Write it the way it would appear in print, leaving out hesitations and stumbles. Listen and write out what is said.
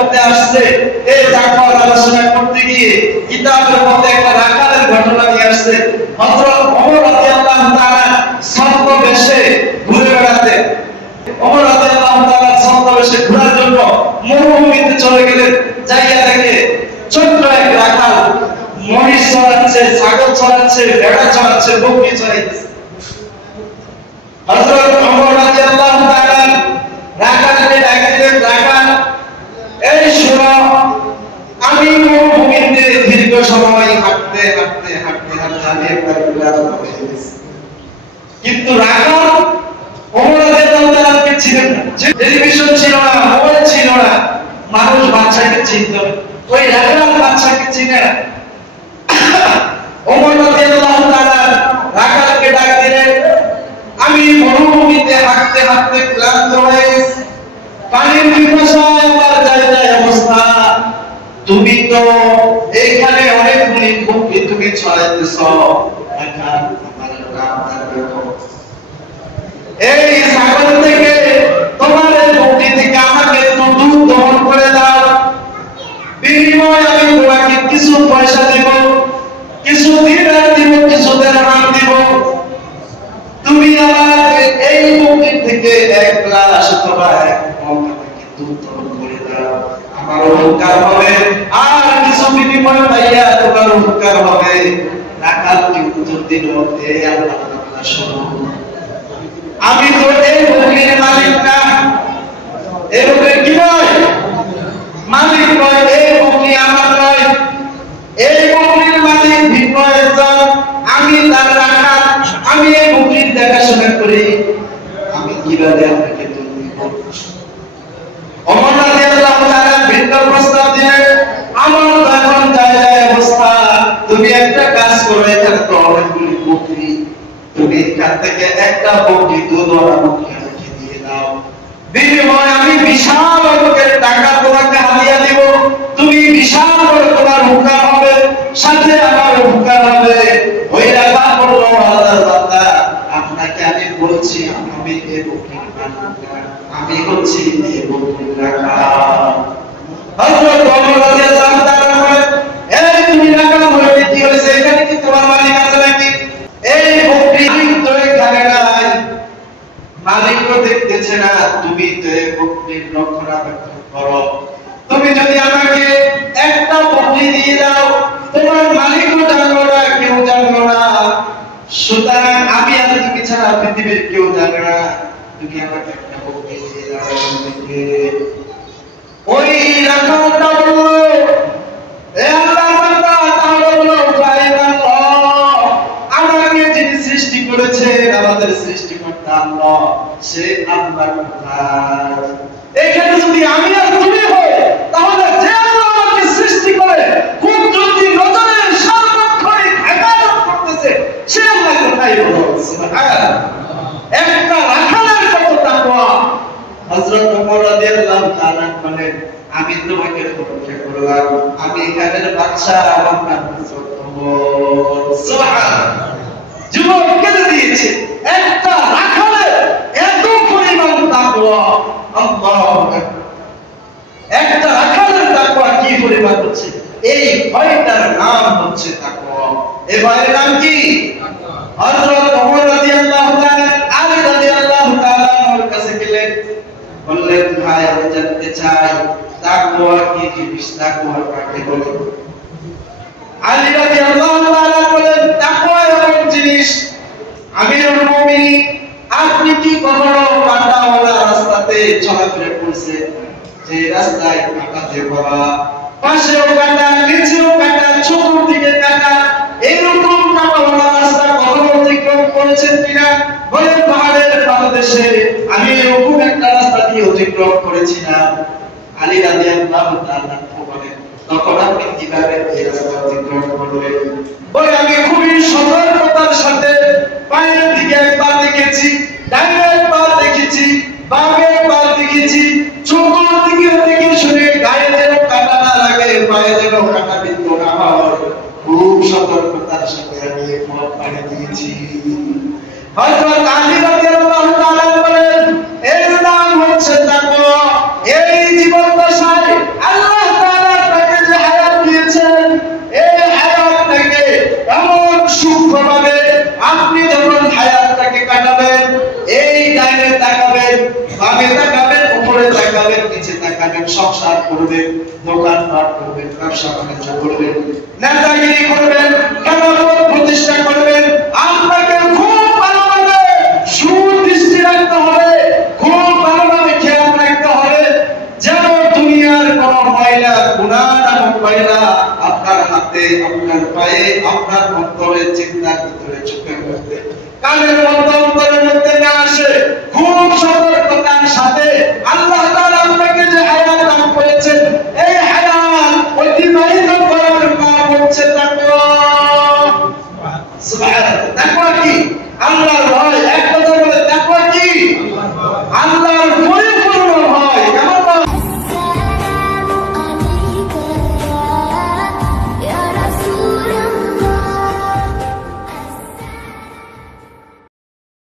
মধ্যে আসছে এই তাকওয়ার আলোচনা করতে গিয়ে কিতাবের মধ্যে একটা রাখালের ঘটনা নিয়ে আসছে। হযরত ওমর রাদিয়াল্লাহু তাআলা ছদ্মবেশে ঘুরে বেড়াতেন। ওমর রাদিয়াল্লাহু তাআলা ছদ্মবেশে ঘোরার জন্য মরুভূমিতে চলে গেলেন। যাইয়া দেখে ছোট্ট এক রাখাল মহিষ চড়াচ্ছে, ছাগল চড়াচ্ছে, ভেড়া চড়াচ্ছে, বকরি চড়াইতেছে। হযরত ওমর রাদিয়াল্লাহু তাআলা রাখালকে ডাক দিলেন, রাখাল এই শোনো, আমি মরুভূমিতে দীর্ঘ সময় হাঁটতে হাঁটতে হাঁটতে হাঁটতে আমি একবার ক্লান্ত হয়ে গেছি। কিন্তু রাখাল ওমর রাদিয়াল্লাহু তাআলাকে ছিলেন না। টেলিভিশন ছিল না, মোবাইল ছিল না, মানুষ বাচ্চাকে চিনত না, ওই রাখাল বাচ্চাকে চিনে না। ওমর রাদিয়াল্লাহু তাআলা রাখালকে ডাক দিলেন, আমি মরুভূমিতে হাঁটতে হাঁটতে ক্লান্ত হয়ে গেছি, পানির পিপাসায় আমার যায় অবস্থা, তুমি তো এইখানে অনেকগুলি বকরি তুমি ছড়াইতেছ, রাখাল আমার নাম দেখো, এই ছাগল থেকে তোমার এই বকরি থেকে আমাকে একটু দুধ দহন করে দাও, বিনিময়ে আমি তোমাকে কিছু পয়সা দেব, কিছু দিনার দিব, কিছু দিরহাম দিব, তুমি আমার এই বকরি থেকে এক গ্লাস অথবা এক মগ আমাকে দুধ দহন করে দাও, আমার উপকার হবে, আর কিছু বিনিময় পাইয়া তোমার উপকার হবে। রাখাল কি উত্তর দিল, হে আল্লাহর বান্দা শোনো, আমি তো এই বকরির মালিক না, এই বকরির কি নয়, মালিক নয়, এই বকরি আমার নয়, এই বকরির মালিক ভিন্ন একজন, আমি তার রাখাল, আমি এই বকরির দেখাশোনা করি, আমি কিভাবে আপনাকে দুধ দিব? ওমর রাদিয়াল্লাহু তাআলা ভিন্ন প্রস্তাব দিলেন, আমার এখন যায় অবস্থা, তুমি একটা কাজ করো, এখানে তো অনেকগুলি বকরি, তুমি এখান থেকে একটা বকরি দুধওয়ালা বকরি আমাকে দিয়ে দাও, বিনিময়ে আমি বিশাল অঙ্কের টাকা তোমাকে হাদিয়া দেব, তুমি বিশাল বড় তোমার উপকার হবে, সাথে আমার উপকার হবে। ওই রাখাল বলল, আল্লাহর বান্দা, আপনাকে আমি বলছি আমি এই বকরির মালিক না, আমি হচ্ছি এই বকরির রাখাল। হযরত ওমর রাদিয়াল্লাহু তাআলা বলেন, এই তুমি রাখাল হয়ে কি হয়েছে, এখানে কি তোমার মালিক আছে নাকি? এই বকরি তো এখানে নাই, মালিকও দেখতেছে না, তুমি তো এই বকরির রক্ষণাবেক্ষণ করো, তুমি যদি আমাকে একটা বকরি দিয়ে দাও, তোমার মালিকও জানলো না, কেউ জানলো না, সুতরাং আমি আর তুমি ছাড়া পৃথিবীর কেউ জানে না, তুমি আমাকে একটা বকরি দিয়ে দাও। ওই রাখালটা বলল, হে আল্লাহর বান্দা, তাহলে বলো উপায় আল্লাহ, আমাকে যিনি সৃষ্টি করেছেন, আমাদের সৃষ্টিকর্তা আল্লাহ, সে আল্লাহর কোথায়? এখানে যদি আমি আর তুমি হই, তাহলে যে আল্লাহ আমাকে সৃষ্টি করে খুব যদি নজরের সার্বক্ষণিক ইবাদত করতেছে, সে আল্লাহ কোথায়? বলো সুবহানাল্লাহ। একটা রাখালের কত তাকওয়া! হযরত ওমর রাদিয়াল্লাহু তাআলা বলেন, আমি তোমাকে পরীক্ষা করলাম, আমি এখানের বাদশা, আমার নাম হযরত ওমর। সুবহানাল্লাহ। যুবক কেটে দিয়েছে একটা রাখালের এত পরিমাণ তাকওয়া, আল্লাহু আকবার। একটা রাখালের তাকওয়া কি পরিমাণ হচ্ছে, এই ভয়টার নাম হচ্ছে তাকওয়া। এই ভয়ের নাম কি? হযরত ওমর রাদিয়াল্লাহু তাআলা আলী রাদিয়াল্লাহু তাআলা ওর কাছে গেলেন, বললেন, ভাই আমি জানতে চাই তাকওয়া কি জিনিস, তাকওয়া কাকে বলে? আলী রাদিয়াল্লাহু তাআলা বলেন, তাকওয়া এমন জিনিস, আমিরুল মুমিনিন, আপনি কি কখনো কাঁটাওয়ালা রাস্তাতে চলাফেরা করেছেন, যে রাস্তায় কাঁটাতে ভরা, পাশেও কাঁটা, নিচেও কাঁটা, চতুর্দিকে কাঁটা, এরকম কাঁটাওয়ালা রাস্তা কখনো অতিক্রম করেছেন কিনা? বলেন, পাহাড়ের পাদদেশে আমি এরকম একটা রাস্তা দিয়ে অতিক্রম করেছিলাম। আলী রাদিয়াল্লাহু তাআলা বলেন, তখন আপনি কিভাবে এই রাস্তা অতিক্রম করলেন? বলে, আমি খুবই সতর্কতার সাথে পায়ের দিকে একবার দেখেছি, ডাইনে একবার দেখেছি, বামে একবার দেখেছি, চতুর্দিকে দেখে শুনে গায়ে যেন কাঁটা না লাগে, পায়ে যেন কাঁটা বিদ্ধ না হয়, খুব সতর্কতার সাথে আমি পথ পাড়ি দিয়েছি। হযরত আলী রাদিয়াল্লাহু তাআলা বলেন, এর নাম হচ্ছে তাকওয়া। এই জীবন দশায় সংসার করবেন, দোকানপাট করবেন, ব্যবসা বাণিজ্য করবেন, নেতাগিরি করবেন, খেলাফত প্রতিষ্ঠা করবেন, আপনাকে খুব ভালোভাবে সুদৃষ্টি রাখতে হবে, খুব ভালোভাবে খেয়াল রাখতে হবে যেন দুনিয়ার কোন ময়লা গুনাহ নামক ময়লা আপনার হাতে, আপনার পায়ে, আপনার অন্তরে, চিন্তার ভিতরে, চোখের মধ্যে, কানের মধ্যে, অন্তরের মধ্যে না আসে। খুব সতর্কতার সাথে আল্লাহ তাআলা আপনাকে যে হায়াত দান করেছেন, এই হায়াত অতিবাহিত করার নাম হচ্ছে তাকওয়া। সুবহানাল্লাহ। তাকওয়া কি? আল্লাহর ভয়